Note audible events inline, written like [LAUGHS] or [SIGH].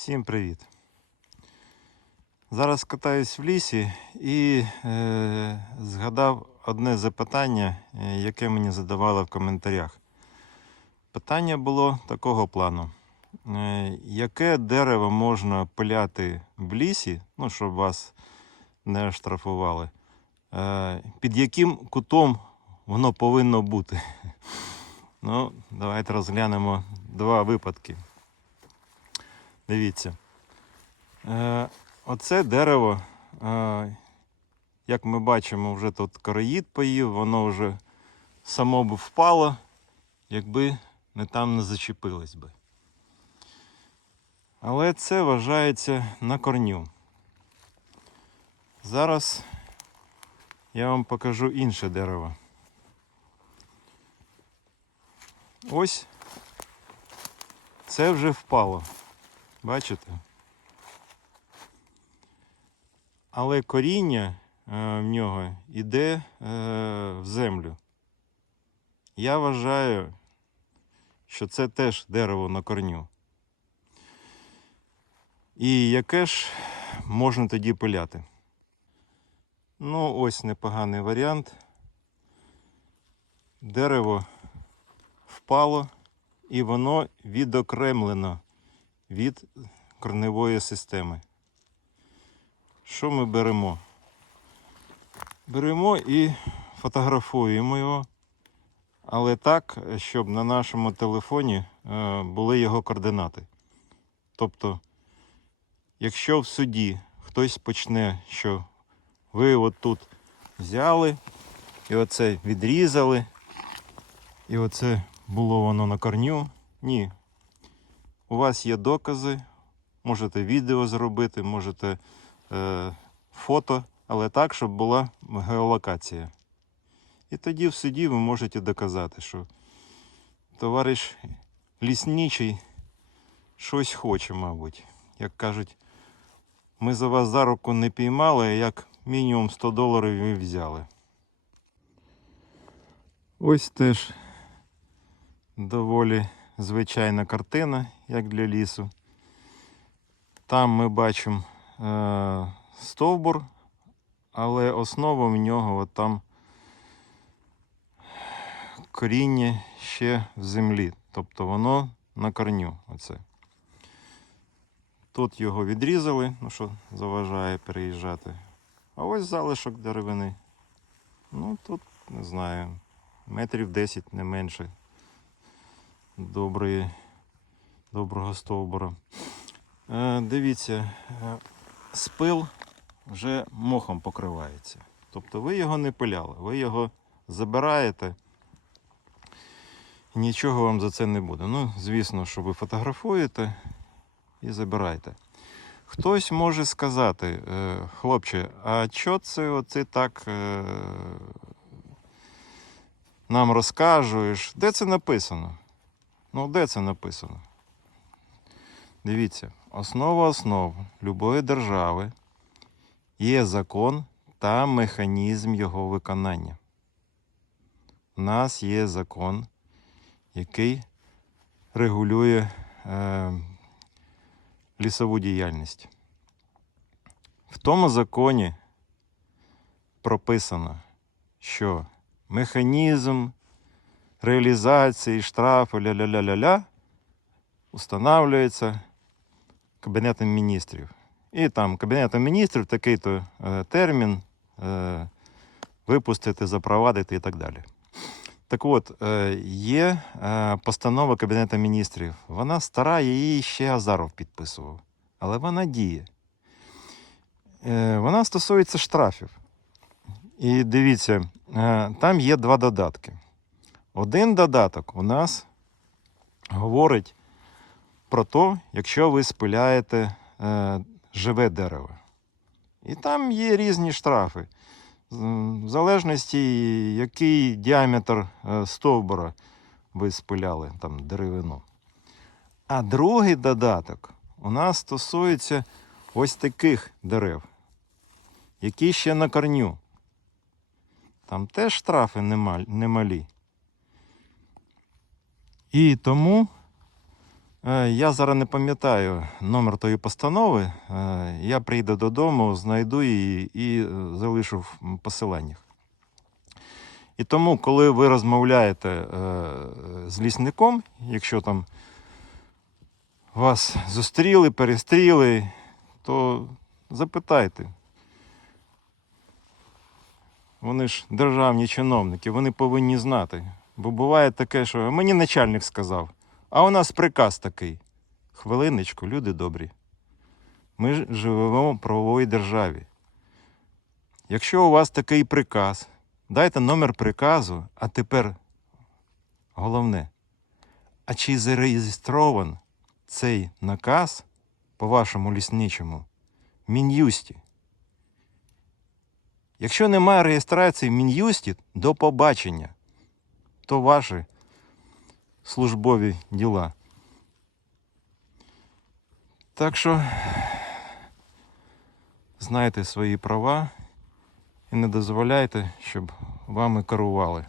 Всім привіт! Зараз катаюсь в лісі і е, згадав одне запитання, е, яке мені задавали в коментарях. Питання було такого плану: е, яке дерево можна пиляти в лісі, ну, щоб вас не штрафували, е, під яким кутом воно повинно бути? [LAUGHS] Ну, давайте розглянемо два випадки. Дивіться. Е, оце дерево, е, як ми бачимо, вже тут короїд поїв, воно вже само б впало, якби не там не зачепилось би. Але це вважається на корню. Зараз я вам покажу інше дерево. Ось це вже впало. Бачите? Але коріння е, в нього йде е, в землю. Я вважаю, що це теж дерево на корню. І яке ж можна тоді пиляти? Ну, ось непоганий варіант. Дерево впало і воно відокремлено від корневої системи. Що ми беремо? Беремо і фотографуємо його, але так, щоб на нашому телефоні е, були його координати. Тобто, якщо в суді хтось почне, що ви отут взяли і оце відрізали, і оце було воно на корню, ні, у вас є докази, можете відео зробити, можете е, фото, але так, щоб була геолокація. І тоді в суді ви можете доказати, що товариш лісничий щось хоче, мабуть. Як кажуть, ми за вас за руку не піймали, а як мінімум 100 доларів ви взяли. Ось теж доволі звичайна картина, як для лісу. Там ми бачимо е, стовбур, але основа в нього от там коріння ще в землі. Тобто воно на корню. Оце. Тут його відрізали, ну що заважає переїжджати. А ось залишок деревини. Ну тут, не знаю, метрів 10 не менше доброї, доброго стовбура. Е, дивіться, е, спил вже мохом покривається. Тобто ви його не пиляли, ви його забираєте. Нічого вам за це не буде. Ну, звісно, що ви фотографуєте і забираєте. Хтось може сказати, е, хлопче, а що це оце так нам розкажеш? Де це написано? Ну, де це написано? Дивіться, основа основ любої держави є закон та механізм його виконання. У нас є закон, який регулює е, лісову діяльність. В тому законі прописано, що механізм реалізації штрафу ля-ля-ля-ля-ля устанавливається Кабінетом міністрів. І там Кабінетом міністрів такий-то е, термін е, випустити, запровадити і так далі. Так от, е, є постанова Кабінету міністрів. Вона стара, її ще Азаров підписував. Але вона діє. Вона стосується штрафів. І дивіться, там є два додатки. Один додаток у нас говорить про те, якщо ви спиляєте е, живе дерево. І там є різні штрафи. В залежності, який діаметр е, стовбура ви спиляли, там деревину. А другий додаток у нас стосується ось таких дерев, які ще на корню. Там теж штрафи немалі. І тому Я зараз не пам'ятаю номер тої постанови. Е, Я прийду додому, знайду її і е, залишу в посиланнях. І тому, коли ви розмовляєте е, з лісником, якщо там вас зустріли, перестріли, то запитайте. Вони ж державні чиновники, вони повинні знати. Бо буває таке, що мені начальник сказав, а у нас приказ такий. Хвилиночку, люди добрі. Ми живемо в правовій державі. Якщо у вас такий приказ, дайте номер приказу, а тепер головне. А чи зареєстрован цей наказ по вашому лісничому Мін'юсті? Якщо немає реєстрації в Мін'юсті, до побачення, то ваші службові діла. Так що знайте свої права і не дозволяйте, щоб вами керували.